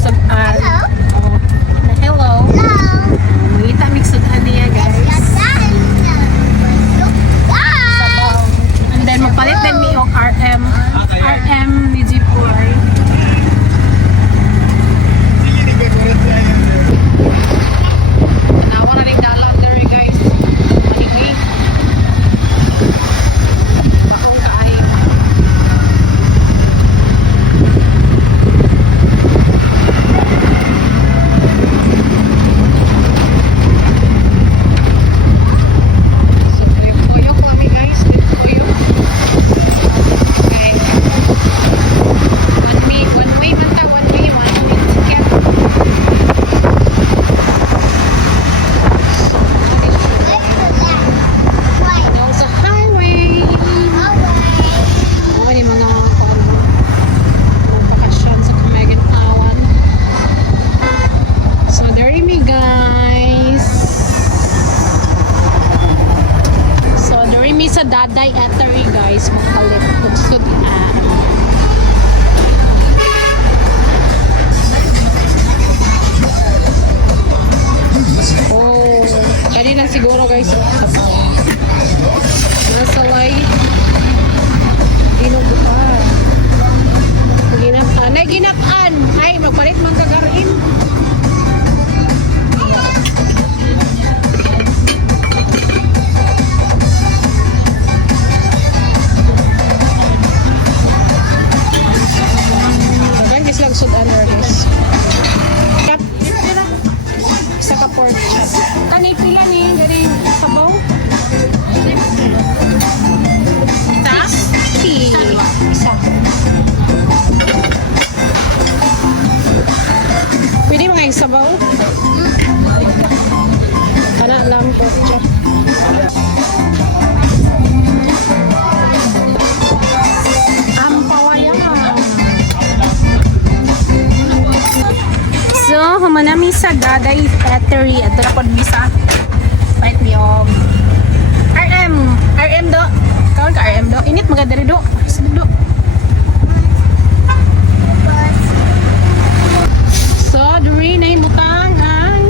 sudan. Oh, na hello. Mangita mig sudan niya guys. Sabaw. And then magpalit din mi og RM. RM ni Jeepoy. Nawa na rin dalang dere guys. Manigay. Akong kaayo. Sa Daday Eatery guys, magpalit magsudan. Oh, kanina siguro guys. Nasa light. Dinugutan. Ginatan. Ay, ginatan. Ay, magpalit man kagarin. Sudan guys. Isa ka pork chop. Kanay pila ni dari sabaw. Isa. Pwede mga yung sabaw? Kana lang pork chop. So, humanami sa Daday Eatery. Ito na po bisa. Right me RM. RM do. Kawal ka RM do. Init mga dari do. Sige do. So, duri na yung butang ang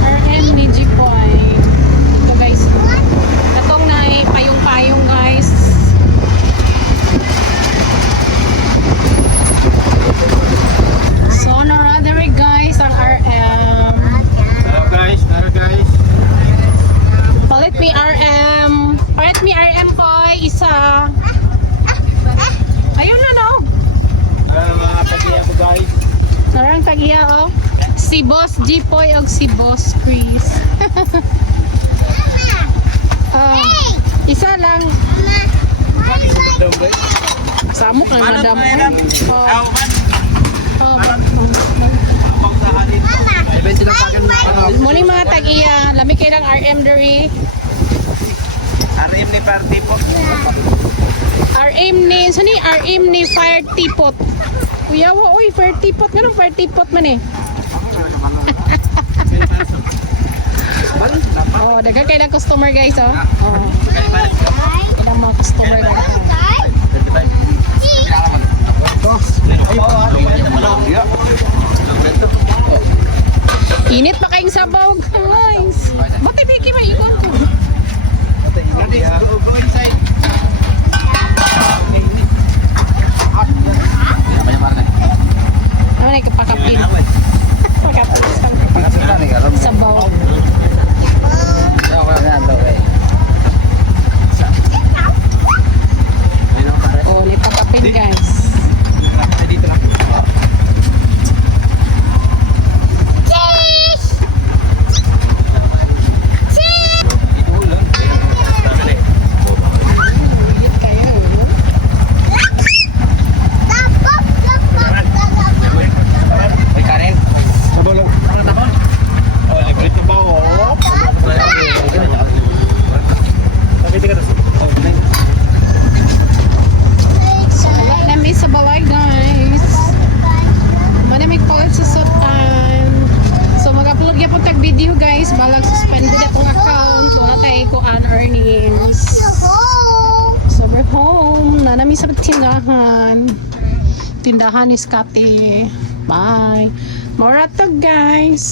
RM ni Jeepoy. Ito guys. Itong na payong-payong guys. Guys, ang RM. Hello guys. Palit me RM. Palit me RM ko isa. Ayun na no. Mga tagiya ko guys. Narang tagiya oh. Si Boss Jeepoy og si Boss Chris. Isa lang. Samok na madam. Muli mga tag-iya, lami kayo ng RM dari. RM ni party po. RM ni, saan ni RM ni Fire Teapot? Kuya wo, uy, Fire Teapot. Ganun Fire Teapot man eh. Oh, dagang kayo ng customer guys oh. Oh. Kailang mga customer guys. Init pa kayong sabaw guys. Bati Vicky maikot ko. Go inside. Ano na kapakapin? Pakapin sabaw. Oh, may pakapin guys. Nanami sa tindahan. tindahan ni Scotty. Bye. More to guys.